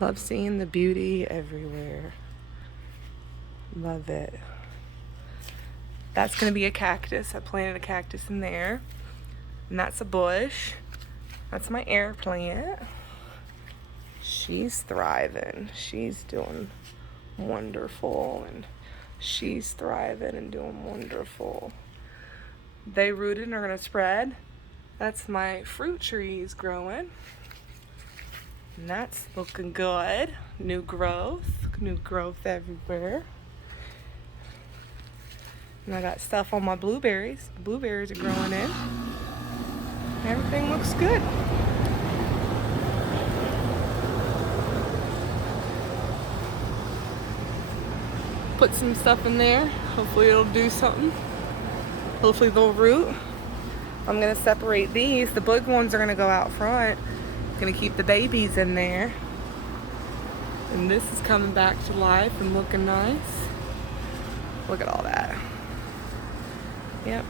Love seeing the beauty everywhere. Love it. That's gonna be a cactus. I planted a cactus in there. And that's a bush. That's my air plant. She's thriving. She's doing wonderful, and she's thriving and doing wonderful. They rooted and are gonna spread. That's my fruit trees growing. And that's looking good. New growth everywhere. And I got stuff on my blueberries. The blueberries are growing in. Everything looks good. Put some stuff in there. Hopefully it'll do something. Hopefully they'll root. I'm gonna separate these. The big ones are gonna go out front. Gonna keep the babies in there. And this is coming back to life and looking nice. Look at all that. Yep.